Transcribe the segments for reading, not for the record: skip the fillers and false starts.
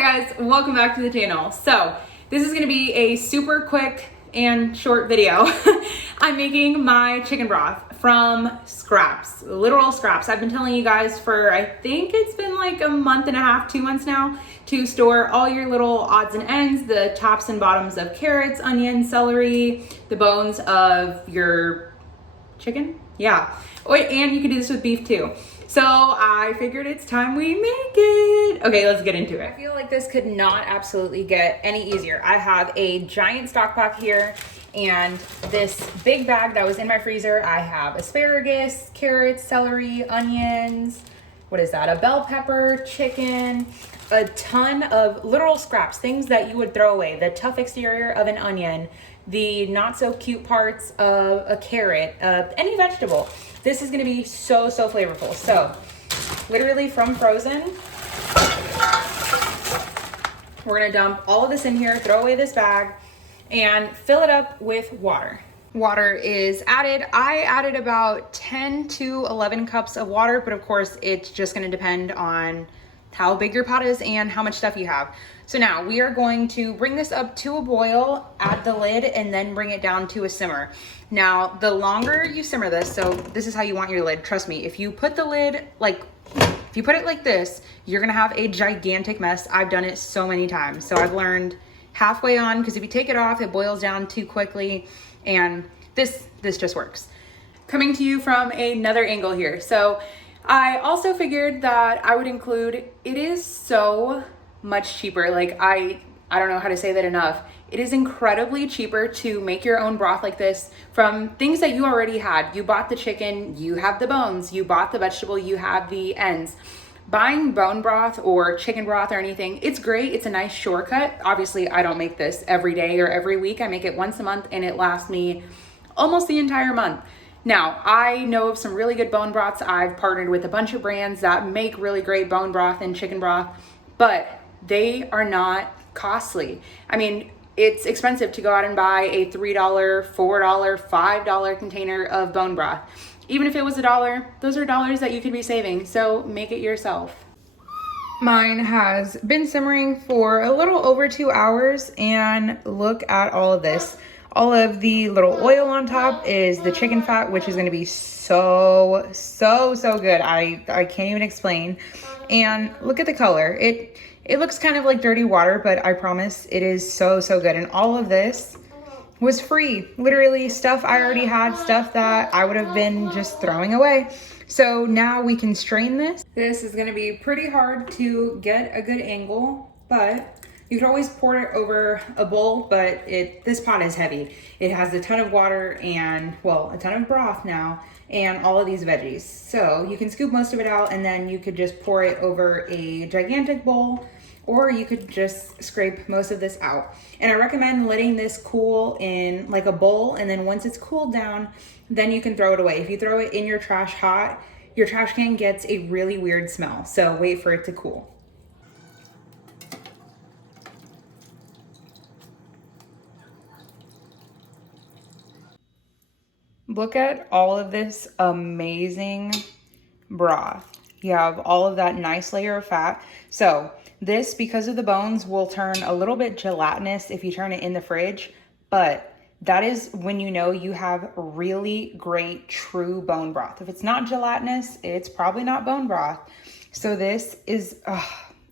Hi guys, welcome back to the channel. So this is gonna be a super quick and short video. I'm making my chicken broth from scraps, literal scraps. I've been telling you guys for, I think it's been like a month and a half, 2 months now, to store all your little odds and ends, the tops and bottoms of carrots, onions, celery, the bones of your chicken. Yeah, and you can do this with beef too. So I figured it's time we make it. Okay, let's get into it. I feel like this could not absolutely get any easier. I have a giant stock pot here and this big bag that was in my freezer. I have asparagus, carrots, celery, onions, what is that? A bell pepper, chicken, a ton of literal scraps, things that you would throw away. The tough exterior of an onion, the not so cute parts of a carrot, any vegetable. This is gonna be so flavorful. So literally from frozen, we're gonna dump all of this in here, throw away this bag, and fill it up with water. Water is added. I added about 10 to 11 cups of water, but of course it's just gonna depend on how big your pot is and how much stuff you have. So now we are going to bring this up to a boil, add the lid, and then bring it down to a simmer. Now, the longer you simmer this, so this is how you want your lid, trust me, if you put the lid if you put it like this, you're gonna have a gigantic mess. I've done it so many times. So I've learned halfway on, because if you take it off, it boils down too quickly, and this just works. Coming to you from another angle here. So I also figured that I would include, it is so much cheaper. Like I don't know how to say that enough. It is incredibly cheaper to make your own broth like this from things that you already had. You bought the chicken, you have the bones, you bought the vegetable, you have the ends. Buying bone broth or chicken broth or anything, it's great. It's a nice shortcut. Obviously, I don't make this every day or every week. I make it once a month and it lasts me almost the entire month. Now, I know of some really good bone broths. I've partnered with a bunch of brands that make really great bone broth and chicken broth, but they are not costly. I mean, it's expensive to go out and buy a $3, $4, $5 container of bone broth. Even if it was $1, those are dollars that you could be saving, so make it yourself. Mine has been simmering for a little over 2 hours, and look at all of this. All of the little oil on top is the chicken fat, which is gonna be so good. I can't even explain. And look at the color. It looks kind of like dirty water, but I promise it is so good. And all of this was free. Literally stuff I already had, stuff that I would have been just throwing away. So now we can strain this. This is gonna be pretty hard to get a good angle, but you could always pour it over a bowl, but this pot is heavy. It has a ton of water and, well, a ton of broth now, and all of these veggies. So you can scoop most of it out, and then you could just pour it over a gigantic bowl, or you could just scrape most of this out. And I recommend letting this cool in like a bowl, and then once it's cooled down, then you can throw it away. If you throw it in your trash hot, your trash can gets a really weird smell. So wait for it to cool. Look at all of this amazing broth. You have all of that nice layer of fat. So this, because of the bones, will turn a little bit gelatinous if you turn it in the fridge, but that is when you know you have really great true bone broth. If it's not gelatinous, it's probably not bone broth. So this is,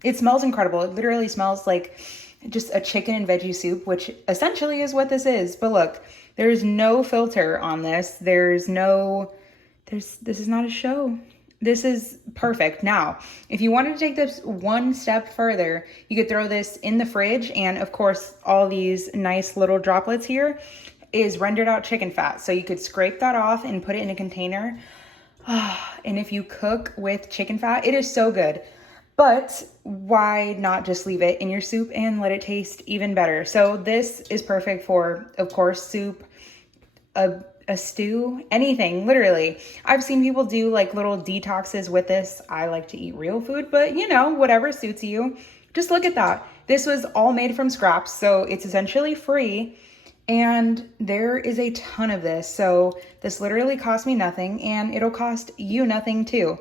it smells incredible. It literally smells like just a chicken and veggie soup, which essentially is what this is. But look, there's no filter on this. This is not a show. This is perfect. Now, if you wanted to take this one step further, you could throw this in the fridge, and of course, all these nice little droplets here is rendered out chicken fat. So you could scrape that off and put it in a container. And if you cook with chicken fat, it is so good. But why not just leave it in your soup and let it taste even better? So this is perfect for, of course, soup, a stew, anything, literally. I've seen people do like little detoxes with this. I like to eat real food, but you know, whatever suits you. Just look at that. This was all made from scraps, so it's essentially free. And there is a ton of this. So this literally cost me nothing, and it'll cost you nothing too.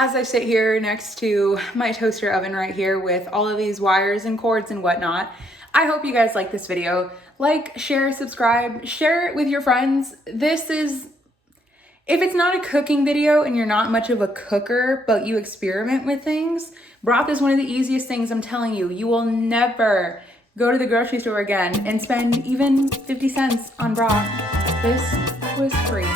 As I sit here next to my toaster oven right here with all of these wires and cords and whatnot, I hope you guys like this video. Like, share, subscribe, share it with your friends. This is, if it's not a cooking video and you're not much of a cooker, but you experiment with things, broth is one of the easiest things. I'm telling you. You will never go to the grocery store again and spend even 50 cents on broth. This was free.